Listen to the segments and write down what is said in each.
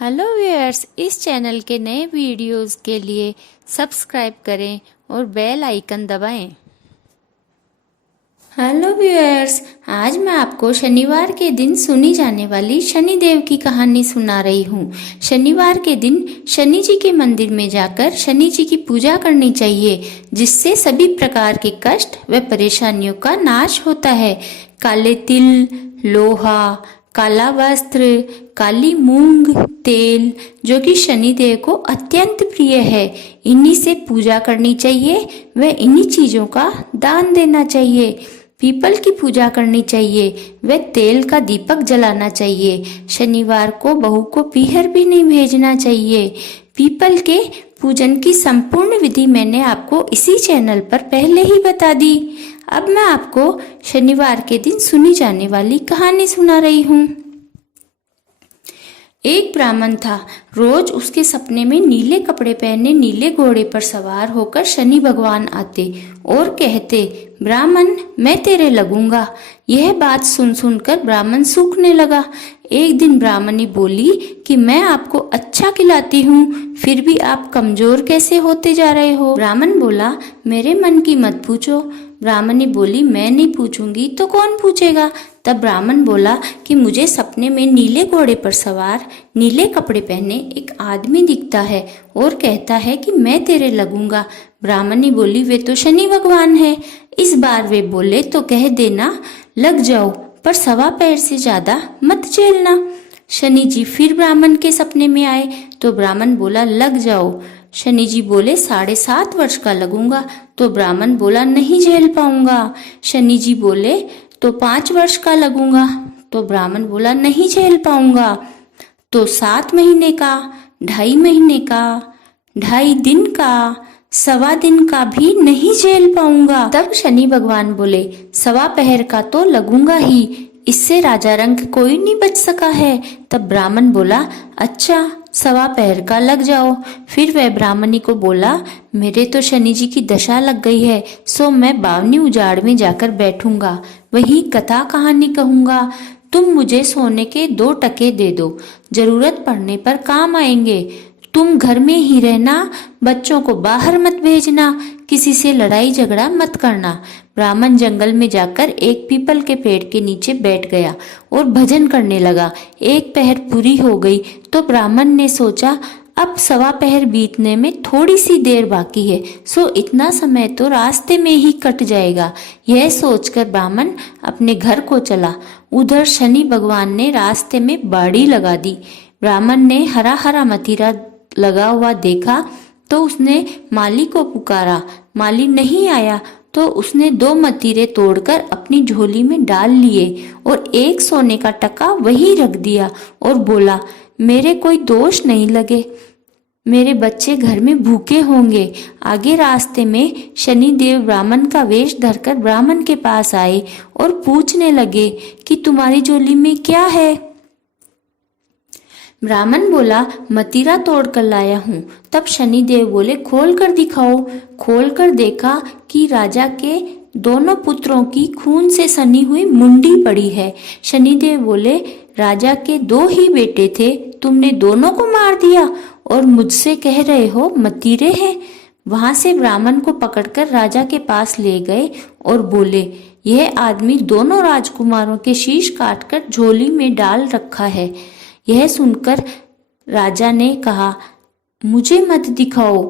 Hello viewers, इस channel के नए वीडियोस के लिए सब्सक्राइब करें और बेल आइकन दबाएं। हेलो व्यूअर्स, आज मैं आपको शनिवार के दिन सुनी जाने वाली शनिदेव की कहानी सुना रही हूँ। शनिवार के दिन शनि जी के मंदिर में जाकर शनि जी की पूजा करनी चाहिए, जिससे सभी प्रकार के कष्ट व परेशानियों का नाश होता है। काले तिल, लोहा, काला वस्त्र, काली मूंग, तेल, जो कि शनिदेव को अत्यंत प्रिय है, इन्हीं से पूजा करनी चाहिए व इन्हीं चीजों का दान देना चाहिए। पीपल की पूजा करनी चाहिए व तेल का दीपक जलाना चाहिए। शनिवार को बहू को पीहर भी नहीं भेजना चाहिए। पीपल के पूजन की संपूर्ण विधि मैंने आपको इसी चैनल पर पहले ही बता दी। अब मैं आपको शनिवार के दिन सुनी जाने वाली कहानी सुना रही हूँ। एक ब्राह्मण था। रोज उसके सपने में नीले कपड़े पहने नीले घोड़े पर सवार होकर शनि भगवान आते और कहते, ब्राह्मण, मैं तेरे लगूंगा। यह बात सुन सुनकर ब्राह्मण सूखने लगा। एक दिन ब्राह्मणी बोली कि मैं आपको अच्छा खिलाती हूँ, फिर भी आप कमजोर कैसे होते जा रहे हो। ब्राह्मण बोला, मेरे मन की मत पूछो। ब्राह्मणी बोली, मैं नहीं पूछूंगी तो कौन पूछेगा। तब ब्राह्मण बोला कि मुझे सपने में नीले घोड़े पर सवार, नीले कपड़े पहने एक आदमी दिखता है और कहता है कि मैं तेरे लगूंगा। ब्राह्मणी बोली, वे तो शनि भगवान है। इस बार वे बोले तो कह देना लग जाओ, पर सवा पैर से ज्यादा मत झेलना। शनि जी फिर ब्राह्मण के सपने में आए तो ब्राह्मण बोला, लग जाओ। शनि जी बोले, 7.5 वर्ष का लगूंगा। तो ब्राह्मण बोला, नहीं झेल पाऊंगा। शनि जी बोले, तो 5 वर्ष का लगूंगा। तो ब्राह्मण बोला, नहीं झेल पाऊंगा। तो 7 महीने का, 2.5 महीने का, 2.5 दिन का, सवा दिन का भी नहीं झेल पाऊंगा। तब शनि भगवान बोले, सवा पहर का तो लगूंगा ही, इससे राजा रंग कोई नहीं बच सका है। तब ब्राह्मण बोला, अच्छा, सवा पहर का लग जाओ। फिर वह ब्राह्मणी को बोला, मेरे तो शनि जी की दशा लग गई है, सो मैं बावनी उजाड़ में जाकर बैठूंगा, वही कथा कहानी कहूंगा। तुम मुझे सोने के 2 टके दे दो, जरूरत पड़ने पर काम आएंगे। तुम घर में ही रहना, बच्चों को बाहर मत भेजना, किसी से लड़ाई झगड़ा मत करना। ब्राह्मण जंगल में जाकर एक पीपल के पेड़ के नीचे बैठ गया और भजन करने लगा। एक पहर पूरी हो गई तो ब्राह्मण ने सोचा, अब सवा पहर बीतने में थोड़ी सी देर बाकी है, सो इतना समय तो रास्ते में ही कट जाएगा। यह सोचकर ब्राह्मण अपने घर को चला। उधर शनि भगवान ने रास्ते में बाड़ी लगा दी। ब्राह्मण ने हरा हरा मतीरा लगा हुआ देखा तो उसने माली को पुकारा। माली नहीं आया तो उसने 2 मतीरे तोड़कर अपनी झोली में डाल लिए और एक सोने का टका वही रख दिया और बोला, मेरे कोई दोष नहीं लगे, मेरे बच्चे घर में भूखे होंगे। आगे रास्ते में शनिदेव ब्राह्मण का वेश धरकर ब्राह्मण के पास आए और पूछने लगे कि तुम्हारी झोली में क्या है। ब्राह्मण बोला, मतीरा तोड़ कर लाया हूँ। तब शनिदेव बोले, खोल कर दिखाओ। खोल कर देखा कि राजा के दोनों पुत्रों की खून से सनी हुई मुंडी पड़ी है। शनिदेव बोले, राजा के 2 ही बेटे थे, तुमने दोनों को मार दिया और मुझसे कह रहे हो मतीरे हैं। वहां से ब्राह्मण को पकड़कर राजा के पास ले गए और बोले, यह आदमी दोनों राजकुमारों के शीश काटकर झोली में डाल रखा है। यह सुनकर राजा ने कहा, मुझे मत दिखाओ,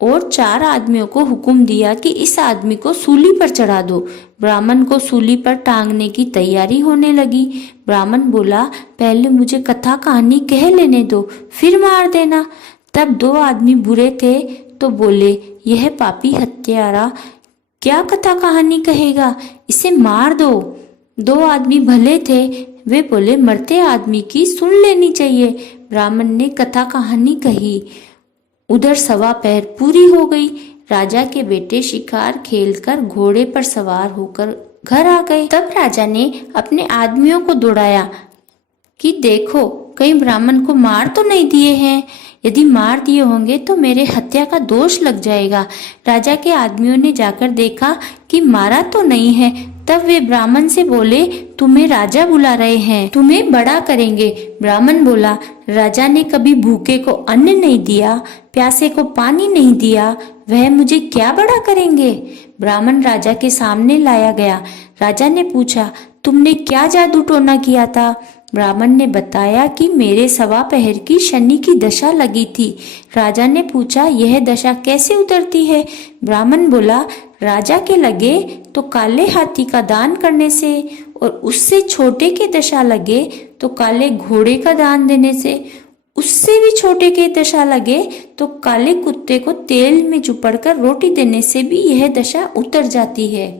और 4 आदमियों को हुक्म दिया कि इस आदमी को सूली पर चढ़ा दो। ब्राह्मण को सूली पर टांगने की तैयारी होने लगी। ब्राह्मण बोला, पहले मुझे कथा कहानी कह लेने दो, फिर मार देना। तब 2 आदमी बुरे थे तो बोले, यह पापी हत्यारा क्या कथा कहानी कहेगा, इसे मार दो। 2 आदमी भले थे, वे बोले, मरते आदमी की सुन लेनी चाहिए। ब्राह्मण ने कथा कहानी कही। उधर सवा पहर पूरी हो गई। राजा के बेटे शिकार खेलकर घोड़े पर सवार होकर घर आ गए। तब राजा ने अपने आदमियों को दौड़ाया कि देखो, कहीं ब्राह्मण को मार तो नहीं दिए हैं, यदि मार दिए होंगे तो मेरे हत्या का दोष लग जाएगा। राजा के आदमियों ने जाकर देखा कि मारा तो नहीं है, तब वे ब्राह्मण से बोले, तुम्हें राजा बुला रहे हैं, तुम्हें बड़ा करेंगे। ब्राह्मण बोला, राजा ने कभी भूखे को अन्न नहीं दिया, प्यासे को पानी नहीं दिया, वह मुझे क्या बड़ा करेंगे। ब्राह्मण राजा के सामने लाया गया। राजा ने पूछा, तुमने क्या जादू टोना किया था। ब्राह्मण ने बताया कि मेरे सवा पहर की शनि की दशा लगी थी। राजा ने पूछा, यह दशा कैसे उतरती है। ब्राह्मण बोला, राजा के लगे तो काले हाथी का दान करने से, और उससे छोटे के दशा लगे तो काले घोड़े का दान देने से, उससे भी छोटे के दशा लगे तो काले कुत्ते को तेल में चुपड़कर रोटी देने से भी यह दशा उतर जाती है।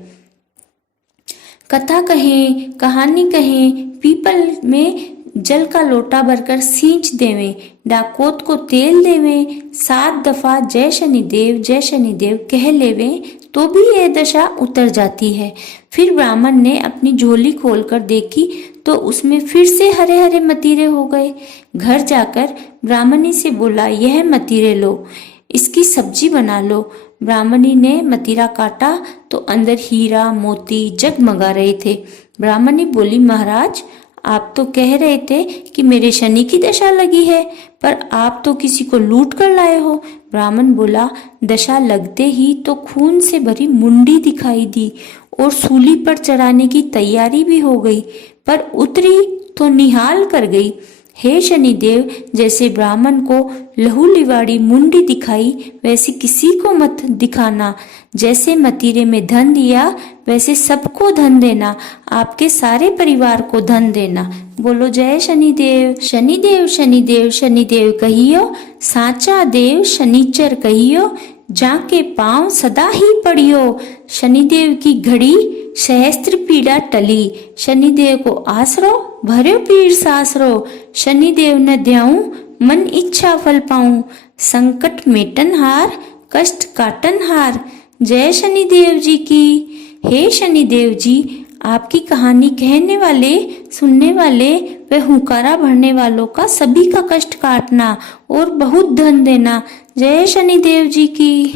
कथा कहें, कहानी कहें, पीपल में जल का लोटा भरकर सींच देवें, डाकोत को तेल देवें, 7 दफा जय शनिदेव कह लेवें तो भी यह दशा उतर जाती है। फिर ब्राह्मण ने अपनी झोली खोलकर देखी तो उसमें फिर से हरे हरे मतीरे हो गए। घर जाकर ब्राह्मणी से बोला, यह मतीरे लो, इसकी सब्जी बना लो। ब्राह्मणी ने मतीरा काटा तो अंदर हीरा मोती जगमगा रहे थे। ब्राह्मणी बोली, महाराज आप तो कह रहे थे कि मेरे शनि की दशा लगी है, पर आप तो किसी को लूट कर लाए हो। ब्राह्मण बोला, दशा लगते ही तो खून से भरी मुंडी दिखाई दी और सूली पर चढ़ाने की तैयारी भी हो गई, पर उतरी तो निहाल कर गई। हे शनिदेव, जैसे ब्राह्मण को लहू लिवाड़ी मुंडी दिखाई वैसे किसी को मत दिखाना। जैसे मतीरे में धन दिया वैसे सबको धन देना, आपके सारे परिवार को धन देना। बोलो जय शनिदेव। शनिदेव शनिदेव शनिदेव कहियो, साचा देव शनिचर कहियो, जाके पांव सदा ही पड़ियो। शनिदेव की घड़ी सहस्त्र पीड़ा टली, शनिदेव को आसरो भर्यो पीर सासरो। शनिदेव न द्याऊं मन इच्छा फल पाऊं, संकट मेटन हार कष्ट काटन हार। जय शनिदेव जी की। हे शनिदेव जी, आपकी कहानी कहने वाले, सुनने वाले व हुंकारा भरने वालों का सभी का कष्ट काटना और बहुत धन देना। जय शनिदेव जी की।